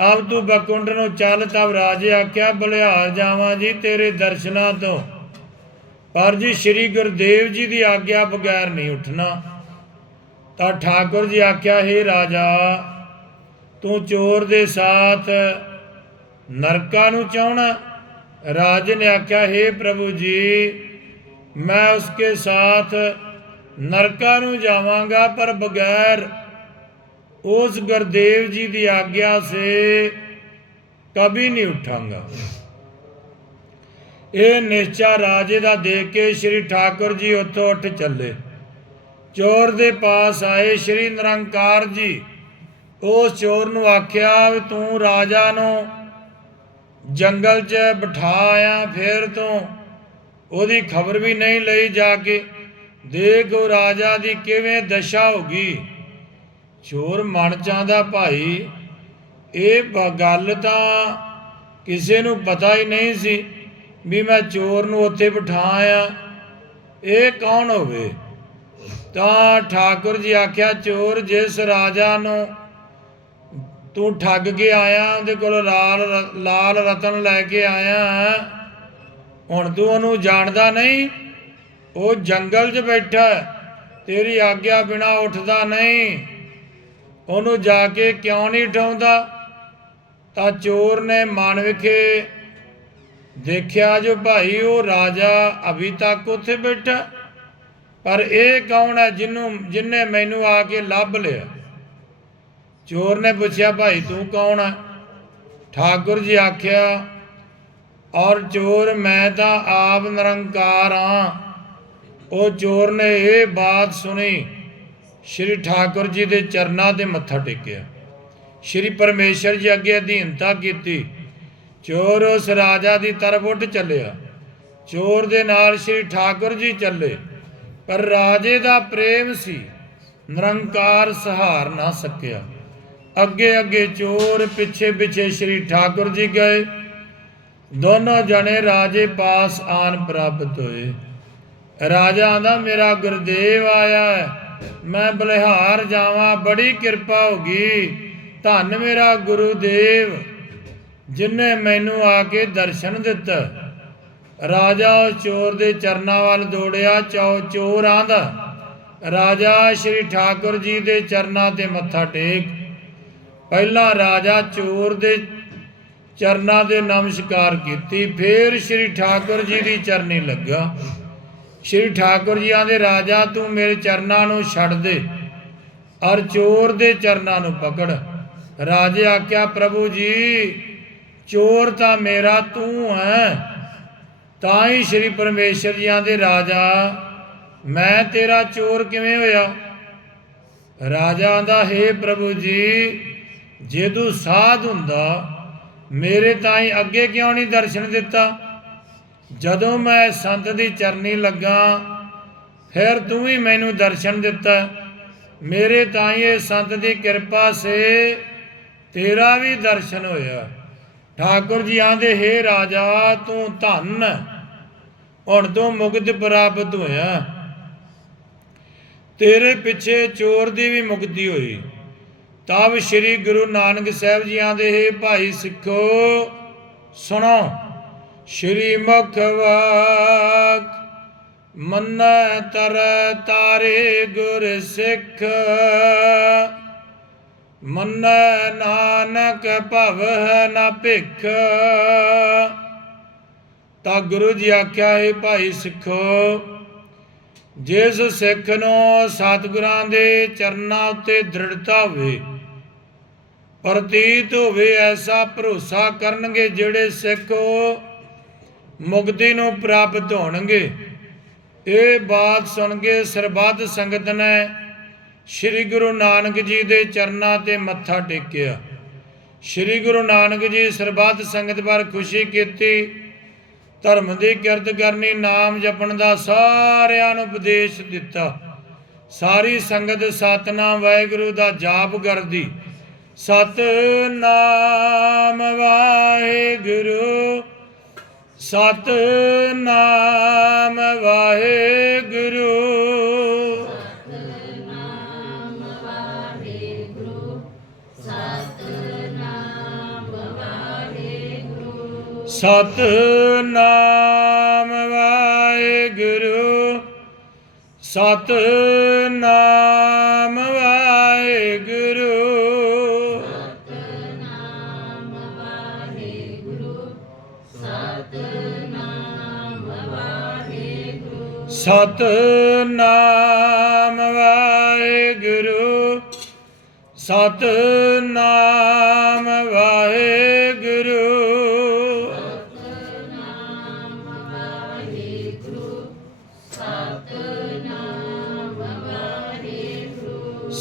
Speaker 1: ਆਪ ਤੂੰ ਬਕੁੰਡ ਨੂੰ ਚੱਲ ਤਬ ਰਾਜੇ ਆਖਿਆ, ਬਲਿਹਾਰ ਜਾਵਾਂ ਜੀ ਤੇਰੇ ਦਰਸ਼ਨਾਂ ਤੋਂ। ਪਰ ਜੀ ਸ੍ਰੀ ਗੁਰਦੇਵ ਜੀ ਦੀ ਆਗਿਆ ਬਗੈਰ ਨਹੀਂ ਉੱਠਣਾ। ਤਾਂ ਠਾਕੁਰ ਜੀ ਆਖਿਆ, ਹੈ ਰਾਜਾ, ਤੂੰ ਚੋਰ ਦੇ ਸਾਥ ਨਰਕਾਂ ਨੂੰ ਚਾਹਣਾ ਰਾਜ ਨੇ ਆਖਿਆ, ਹੈ ਪ੍ਰਭੂ ਜੀ ਮੈਂ ਉਸਕੇ ਸਾਥ ਨਰਕਾਂ ਨੂੰ ਜਾਵਾਂਗਾ, ਪਰ ਬਗੈਰ ਉਸ ਗੁਰਦੇਵ ਜੀ ਦੀ ਆਗਿਆ ਸੇ ਕभी ਨਹੀਂ ਉਠਾਂਗਾ। ਇਹ ਨਿਸ਼ਚਾ ਰਾਜੇ ਦਾ ਦੇਖ ਕੇ ਸ੍ਰੀ ਠਾਕੁਰ ਜੀ ਉੱਥੋਂ ਉੱਠ ਚੱਲੇ। ਚੋਰ ਦੇ ਪਾਸ ਆਏ ਸ੍ਰੀ ਨਿਰੰਕਾਰ ਜੀ। ਉਸ ਚੋਰ ਨੂੰ ਆਖਿਆ, ਵੀ ਤੂੰ ਰਾਜਾ ਨੂੰ ਜੰਗਲ 'ਚ ਬਿਠਾ ਆਇਆ, ਫਿਰ ਤੂੰ ਉਹਦੀ ਖਬਰ ਵੀ ਨਹੀਂ ਲਈ ਜਾ ਕੇ। ਦੇਖੋ ਰਾਜਾ ਦੀ ਕਿਵੇਂ ਦਸ਼ਾ ਹੋ ਗਈ। ਚੋਰ ਮਨ ਚਾਹੁੰਦਾ, ਭਾਈ, ਇਹ ਗੱਲ ਤਾਂ ਕਿਸੇ ਨੂੰ ਪਤਾ ਹੀ ਨਹੀਂ ਸੀ ਵੀ ਮੈਂ ਚੋਰ ਨੂੰ ਉੱਥੇ ਬਿਠਾ ਆ ਇਹ ਕੌਣ ਹੋਵੇ? ਤਾਂ ਠਾਕੁਰ ਜੀ ਆਖਿਆ, ਚੋਰ, ਜਿਸ ਰਾਜਾ ਨੂੰ ਤੂੰ ਠੱਗ ਕੇ ਆਇਆ, ਉਹਦੇ ਕੋਲ ਲਾਲ ਰ- ਲਾਲ ਰਤਨ ਲੈ ਕੇ ਆਇਆ ਹੁਣ ਤੂੰ ਉਹਨੂੰ ਜਾਣਦਾ ਨਹੀਂ, ਉਹ ਜੰਗਲ 'ਚ ਬੈਠਾ ਤੇਰੀ ਆਗਿਆ ਬਿਨਾ ਉੱਠਦਾ ਨਹੀਂ। ਉਹਨੂੰ ਜਾ ਕੇ ਕਿਉਂ ਨਹੀਂ ਉਠਾਉਂਦਾ? ਤਾਂ ਚੋਰ ਨੇ ਮਨ ਵਿਖੇ ਦੇਖਿਆ ਜੋ ਭਾਈ, ਉਹ ਰਾਜਾ ਅਭੀ ਤੱਕ ਉੱਥੇ ਬੈਠਾ ਪਰ ਇਹ ਕੌਣ ਹੈ ਜਿਹਨੂੰ ਜਿਨਨੇ ਮੈਨੂੰ ਆ ਕੇ ਲੱਭ ਲਿਆ? ਚੋਰ ਨੇ ਪੁੱਛਿਆ, ਭਾਈ, ਤੂੰ ਕੌਣ ਹੈ? ਠਾਕੁਰ ਜੀ ਆਖਿਆ ਔਰ ਚੋਰ ਮੈਂ ਤਾਂ ਆਪ ਨਿਰੰਕਾਰ ਹਾਂ। ਉਹ ਚੋਰ ਨੇ ਇਹ ਬਾਤ ਸੁਣੀ। ਸ਼੍ਰੀ ਠਾਕੁਰ ਜੀ ਦੇ ਚਰਨਾਂ ਤੇ ਮੱਥਾ ਟੇਕਿਆ। ਸ਼੍ਰੀ ਪਰਮੇਸ਼ਰ ਜੀ ਅੱਗੇ ਅਧੀਨਤਾ ਕੀਤੀ। ਚੋਰ ਉਸ ਰਾਜਾ ਦੀ ਤਰਫ ਉੱਠ ਚੱਲਿਆ। ਚੋਰ ਦੇ ਨਾਲ ਸ਼੍ਰੀ ਠਾਕੁਰ ਜੀ ਚੱਲੇ। ਪਰ ਰਾਜੇ ਦਾ ਪ੍ਰੇਮ ਸੀ। ਨਿਰੰਕਾਰ ਸਹਾਰ ਨਾ ਸਕਿਆ। ਅੱਗੇ ਅੱਗੇ ਚੋਰ ਪਿੱਛੇ ਪਿੱਛੇ ਸ਼੍ਰੀ ਠਾਕੁਰ ਜੀ ਗਏ। ਦੋਨੋਂ ਜਣੇ ਰਾਜੇ ਪਾਸ ਆਨ ਪ੍ਰਾਪਤ ਹੋਏ। ਰਾਜਾ ਆਂਦਾ, ਮੇਰਾ ਗੁਰਦੇਵ ਆਇਆ ਹੈ। ਮੈਂ ਬਲਿਹਾਰ ਜਾਵਾਂ, ਬੜੀ ਕਿਰਪਾ ਹੋ ਗਈ। ਧੰਨ ਮੇਰਾ ਗੁਰੂ ਦੇਵ ਜਿਨੇ ਮੈਨੂੰ ਆ ਕੇ ਦਰਸ਼ਨ ਦਿੱਤਾ। ਰਾਜਾ ਉਸ ਚੋਰ ਦੇ ਚਰਨਾਂ ਵੱਲ ਦੌੜਿਆ, ਚੋ, ਚੋਰ ਆਂਦਾ, ਰਾਜਾ, ਸ਼੍ਰੀ ਠਾਕੁਰ ਜੀ ਦੇ ਚਰਨਾਂ ਤੇ ਮੱਥਾ ਟੇਕ। ਪਹਿਲਾਂ ਰਾਜਾ ਚੋਰ ਦੇ ਚਰਨਾਂ ਦੇ ਨਮਸਕਾਰ ਕੀਤੀ। ਫਿਰ ਸ਼੍ਰੀ ਠਾਕੁਰ ਜੀ ਦੀ ਚਰਨੀ ਲੱਗਾ। ਸ਼੍ਰੀ ਠਾਕੁਰ ਜੀ ਆਂਦੇ, ਰਾਜਾ, ਤੂੰ ਮੇਰੇ ਚਰਨਾਂ ਨੂੰ ਛੱਡ ਦੇ ਔਰ ਚੋਰ ਦੇ ਚਰਨਾਂ ਨੂੰ ਪਕੜ। ਰਾਜੇ ਆਖਿਆ, ਪ੍ਰਭੂ ਜੀ, ਚੋਰ ਤਾਂ ਮੇਰਾ ਤੂੰ ਹੈ। ਤਾਂ ਹੀ ਸ਼੍ਰੀ ਪਰਮੇਸ਼ਰ ਜੀ ਆਂਦੇ, ਰਾਜਾ, ਮੈਂ ਤੇਰਾ ਚੋਰ ਕਿਵੇਂ ਹੋਇਆ? ਰਾਜਾ ਆਂਦਾ, ਹੈ ਪ੍ਰਭੂ ਜੀ, ਜੇ ਤੂੰ ਸਾਧ ਹੁੰਦਾ ਮੇਰੇ ਤਾਈਂ ਅੱਗੇ ਕਿਉਂ ਨਹੀਂ ਦਰਸ਼ਨ ਦਿੱਤਾ? ਜਦੋਂ ਮੈਂ ਸੰਤ ਦੀ ਚਰਨੀ ਲੱਗਾ, ਫਿਰ ਤੂੰ ਵੀ ਮੈਨੂੰ ਦਰਸ਼ਨ ਦਿੱਤਾ। ਮੇਰੇ ਤਾਈਂ ਇਹ ਸੰਤ ਦੀ ਕਿਰਪਾ ਸੇ ਤੇਰਾ ਵੀ ਦਰਸ਼ਨ ਹੋਇਆ। ਠਾਕੁਰ ਜੀ ਆਂਦੇ, ਹੈ ਰਾਜਾ, ਤੂੰ ਧੰਨ। ਹੁਣ ਤੂੰ ਮੁਕਤ ਪ੍ਰਾਪਤ ਹੋਇਆ। ਤੇਰੇ ਪਿੱਛੇ ਚੋਰ ਦੀ ਵੀ ਮੁਕਤੀ ਹੋਈ। ਤਬ ਸ੍ਰੀ ਗੁਰੂ ਨਾਨਕ ਸਾਹਿਬ ਜੀਆਂ ਦੇ ਭਾਈ ਸਿੱਖੋ, ਸੁਣੋ। ਸ਼੍ਰੀ ਮੁਖ ਵਾਕ, ਮੰਨੈ ਤਰ ਤਾਰੇ ਗੁਰ ਸਿੱਖ। ਮੰਨੈ ਨਾਨਕ ਭਵ ਹੈ ਭਿਖ। ਤਾਂ ਗੁਰੂ ਜੀ ਆਖਿਆ, ਹੈ ਭਾਈ ਸਿੱਖੋ ਜਿਸ ਸਿੱਖ ਨੂੰ ਸਤਿਗੁਰਾਂ ਦੇ ਚਰਨਾਂ ਉੱਤੇ ਦ੍ਰਿੜਤਾ ਹੋਵੇ, ਪ੍ਰਤੀਤ ਹੋਵੇ, ਐਸਾ ਭਰੋਸਾ ਕਰਨਗੇ ਜਿਹੜੇ ਸਿੱਖ ਮੁਕਤੀ ਨੂੰ ਪ੍ਰਾਪਤ ਹੋਣਗੇ। ਇਹ ਬਾਤ ਸੁਣ ਕੇ ਸਰਬੱਤ ਸੰਗਤ ਨੇ ਸ੍ਰੀ ਗੁਰੂ ਨਾਨਕ ਜੀ ਦੇ ਚਰਨਾਂ ਤੇ ਮੱਥਾ ਟੇਕਿਆ। ਸ੍ਰੀ ਗੁਰੂ ਨਾਨਕ ਜੀ ਸਰਬੱਤ ਸੰਗਤ ਪਰ ਖੁਸ਼ੀ ਕੀਤੀ। ਧਰਮ ਦੀ ਕਿਰਤ ਕਰਨੀ, ਨਾਮ ਜਪਣ ਦਾ ਸਾਰਿਆਂ ਨੂੰ ਉਪਦੇਸ਼ ਦਿੱਤਾ। ਸਾਰੀ ਸੰਗਤ ਸਤਨਾਮ, ਵਾਹਿਗੁਰੂ ਦਾ ਜਾਪ ਕਰਦੀ। ਸਤਨਾਮ, ਵਾਹਿਗੁਰੂ। ਸਤਨਾਮ, ਵਾਹਿਗੁਰੂ। ਸਤਨਾਮ ਵਾਹਿਗੁਰੂ ਸਤਨਾਮ ਵਾਹਿਗੁਰੂ। ਸਤਨਾਮ ਵਾਹਿਗੁਰੂ ਸਤਨਾਮ ਵਾਹਿਗੁਰੂ।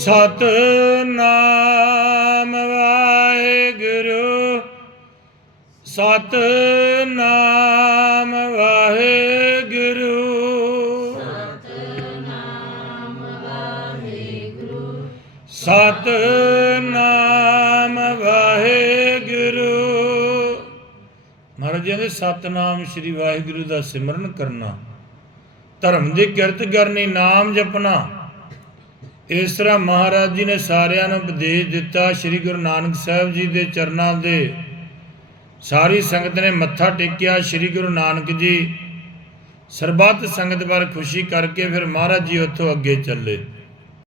Speaker 1: ਸਤਨਾਮ ਵਾਹਿਗੁਰੂ ਸਤ ਨਾਮ ਵਾਹਿਗੁਰੂ। ਸਤਨਾਮ ਵਾਹਿਗੁਰੂ। ਮਹਾਰਾਜ ਜੀ ਦੇ ਸਤਨਾਮ ਸ੍ਰੀ ਵਾਹਿਗੁਰੂ ਦਾ ਸਿਮਰਨ ਕਰਨਾ। ਧਰਮ ਦੀ ਕਿਰਤ ਕਰਨੀ, ਨਾਮ ਜਪਣਾ। ਇਸ ਤਰ੍ਹਾਂ ਮਹਾਰਾਜ ਜੀ ਨੇ ਸਾਰਿਆਂ ਨੂੰ ਉਪਦੇਸ਼ ਦਿੱਤਾ, ਸ੍ਰੀ ਗੁਰੂ ਨਾਨਕ ਸਾਹਿਬ ਜੀ ਦੇ ਚਰਨਾਂ ਦੇ। ਸਾਰੀ ਸੰਗਤ ਨੇ ਮੱਥਾ ਟੇਕਿਆ, ਸ੍ਰੀ ਗੁਰੂ ਨਾਨਕ ਜੀ। ਸਰਬੱਤ ਸੰਗਤ ਬਾਰੇ ਖੁਸ਼ੀ ਕਰਕੇ ਫਿਰ ਮਹਾਰਾਜ ਜੀ ਉੱਥੋਂ ਅੱਗੇ ਚੱਲੇ।